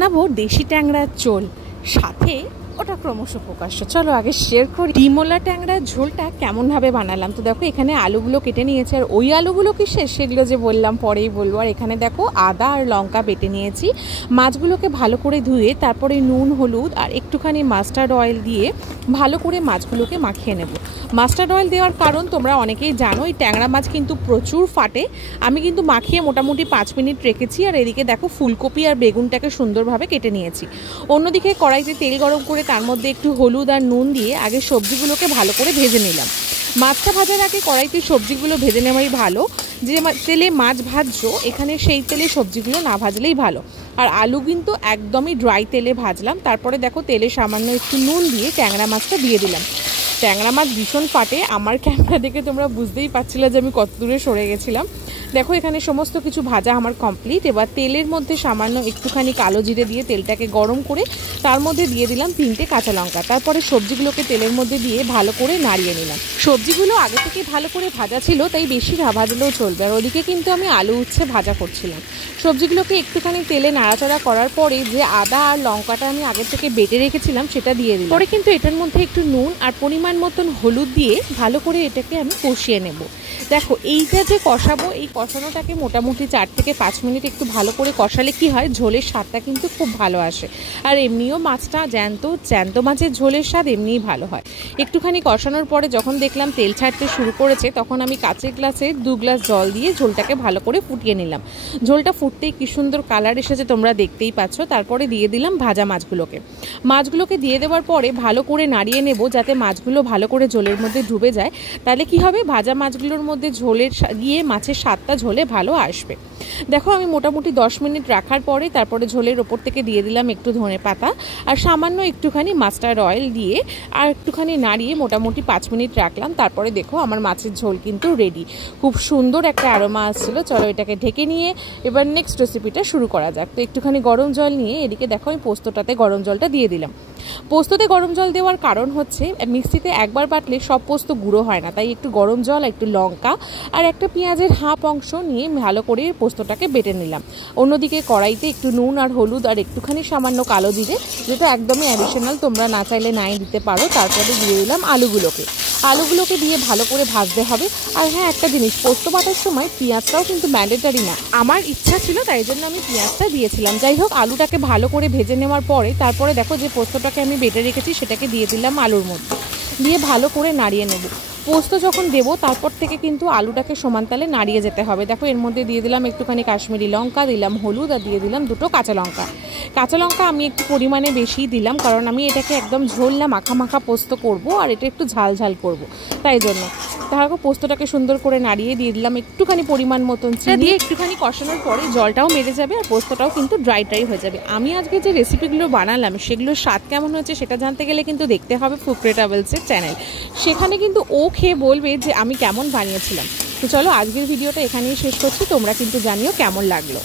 বানাবো দেশি ট্যাংরার ঝোল, সাথে ওটা ক্রমশ প্রকাশ্য। চলো আগে শেয়ার করি ডিমলা ট্যাংরার ঝোলটা কেমনভাবে বানালাম। তো দেখো এখানে আলুগুলো কেটে নিয়েছি, আর ওই আলুগুলো কি শেষ, সেগুলো যে বললাম পরেই বলবো। আর এখানে দেখো আদা আর লঙ্কা বেটে নিয়েছি। মাছগুলোকে ভালো করে ধুয়ে তারপরে নুন হলুদ আর একটুখানি মাস্টার্ড অয়েল দিয়ে ভালো করে মাছগুলোকে মাখিয়ে নেব। মাস্টার্ড অয়েল দেওয়ার কারণ তোমরা অনেকেই জানো, এই ট্যাংরা মাছ কিন্তু প্রচুর ফাটে। আমি কিন্তু মাখিয়ে মোটামুটি 5 মিনিট রেখেছি। আর এদিকে দেখো ফুলকপি আর বেগুনটাকে সুন্দরভাবে কেটে নিয়েছি। অন্যদিকে কড়াইতে তেল গরম করে তার মধ্যে একটু হলুদ আর নুন দিয়ে আগে সবজিগুলোকে ভালো করে ভেজে নিলাম। মাছটা ভাজার আগে কড়াইতে সবজিগুলো ভেজে নেওয়াই ভালো। যে তেলে মাছ ভাজছো এখানে সেই তেলে সবজিগুলো না ভাজলেই ভালো। আর আলু কিন্তু একদমই ড্রাই তেলে ভাজলাম। তারপরে দেখো তেলে সামান্য একটু নুন দিয়ে ট্যাংরা মাছটা দিয়ে দিলাম। ট্যাংরা মাছ ভীষণ ফাটে, আমার ক্যামেরা দেখে তোমরা বুঝতেই পারছিলে যে আমি কত দূরে সরে গেছিলাম। দেখো এখানে সমস্ত কিছু ভাজা আমার কমপ্লিট। এবার তেলের মধ্যে সামান্য একটুখানি কালো জিরে দিয়ে তেলটাকে গরম করে তার মধ্যে দিয়ে দিলাম 3টে কাঁচা লঙ্কা। তারপরে সবজিগুলোকে তেলের মধ্যে দিয়ে ভালো করে নাড়িয়ে নিলাম। সবজিগুলো আগে থেকে ভালো করে ভাজা ছিল, তাই বেশি ভাজলেও চলবে। আর ওদিকে কিন্তু আমি আলু উচ্ছে ভাজা করছিলাম। সবজিগুলোকে একটুখানি তেলে নাড়াচাড়া করার পরে যে আদা আর লঙ্কাটা আমি আগে থেকে বেটে রেখেছিলাম সেটা দিয়ে দিলাম। পরে কিন্তু এটার মধ্যে একটু নুন আর পরিমাণ মতন হলুদ দিয়ে ভালো করে এটাকে আমি কষিয়ে নেব। দেখো এইটা যে কষাবো, এই কষানোটাকে মোটামুটি 4 থেকে 5 মিনিট একটু ভালো করে কষালে কি হয়, ঝোলের স্বাদটা কিন্তু খুব ভালো আসে। আর এমনিও মাছটা জ্যান্ত মাছের ঝোলের স্বাদ এমনিই ভালো হয়। একটুখানি কষানোর পরে যখন দেখলাম তেল ছাড়তে শুরু করেছে, তখন আমি কাঁচের গ্লাসে 2 গ্লাস জল দিয়ে ঝোলটাকে ভালো করে ফুটিয়ে নিলাম। ঝোলটা ফুটতেই কি সুন্দর কালার এসেছে তোমরা দেখতেই পাচ্ছ। তারপরে দিয়ে দিলাম ভাজা মাছগুলোকে দিয়ে দেওয়ার পরে ভালো করে নাড়িয়ে নেব, যাতে মাছগুলো ভালো করে ঝোলের মধ্যে ডুবে যায়। তাহলে কি হবে, ভাজা মাছগুলোর মধ্যে ঝোলের গিয়ে মাছের স্বাদটা ঝোলে ভালো আসবে। দেখো আমি মোটামুটি 10 মিনিট রাখার পরে তারপরে ঝোলের ওপর থেকে দিয়ে দিলাম একটু ধনেপাতা আর সামান্য একটুখানি মাস্টার্ড অয়েল দিয়ে আর একটুখানি নাড়িয়ে মোটামুটি 5 মিনিট রাখলাম। তারপরে দেখো আমার মাছের ঝোল কিন্তু রেডি। খুব সুন্দর একটা অ্যারোমা আসছিল। চলো এটাকে ঢেকে নিয়ে এবার নেক্সট রেসিপিটা শুরু করা যাক। তো একটুখানি গরম জল নিয়ে এদিকে দেখো আমি পোস্তটাতে গরম জলটা দিয়ে দিলাম। পোস্ততে গরম জল দেওয়ার কারণ হচ্ছে মিক্সিতে একবার বাটলে সব পোস্ত গুঁড়ো হয় না, তাই একটু গরম জল, একটু লঙ্কা আর একটা পেঁয়াজের হাফ অংশ নিয়ে ভালো করে পোস্তটাকে বেটে নিলাম। অন্যদিকে কড়াইতে একটু নুন আর হলুদ আর একটুখানি সামান্য কালো জিরে, যেটা একদমই অ্যাডিশনাল, তোমরা না চাইলে নাই দিতে পারো। তারপরে দিয়ে দিলাম আলুগুলোকে দিয়ে ভালো করে ভাজতে হবে। আর হ্যাঁ, একটা জিনিস, পোস্ত বাটার সময় পেঁয়াজটাও কিন্তু ম্যান্ডেটারি না। আমার ইচ্ছা ছিল তাই জন্য আমি পেঁয়াজটা দিয়েছিলাম। যাই হোক, আলুটাকে ভালো করে ভেজে নেওয়ার পরে তারপরে দেখো যে পোস্তটাকে আমি বেটে রেখেছি সেটাকে দিয়ে দিলাম আলুর মধ্যে, দিয়ে ভালো করে নাড়িয়ে নেব। পোস্ত যখন দেবো তারপর থেকে কিন্তু আলুটাকে সমান তালে নাড়িয়ে যেতে হবে। দেখো এর মধ্যে দিয়ে দিলাম একটুখানি কাশ্মীরি লঙ্কা, দিলাম হলুদ আর দিয়ে দিলাম 2টো কাঁচা লঙ্কা আমি একটু পরিমাণে বেশি দিলাম, কারণ আমি এটাকে একদম ঝোল না মাখা পোস্ত করব, আর এটা একটু ঝাল করব, তাই জন্য। তারপর পোস্তটাকে সুন্দর করে নাড়িয়ে দিয়ে দিলাম একটুখানি পরিমাণ মতন চিনি দিয়ে। একটুখানি কষানোর পরে জলটাও মেরে যাবে আর পোস্তটাও কিন্তু ড্রাই হয়ে যাবে। আমি আজকে যে রেসিপিগুলো বানালাম সেগুলোর স্বাদ কেমন হয়েছে সেটা জানতে গেলে কিন্তু দেখতে হবে ফুকরে ট্রাভেলসের চ্যানেল। সেখানে কিন্তু ও খেয়ে বলবে যে আমি কেমন বানিয়েছিলাম। তো চলো আজকের ভিডিওটা এখানেই শেষ করছি। তোমরা কিন্তু জানিও কেমন লাগলো।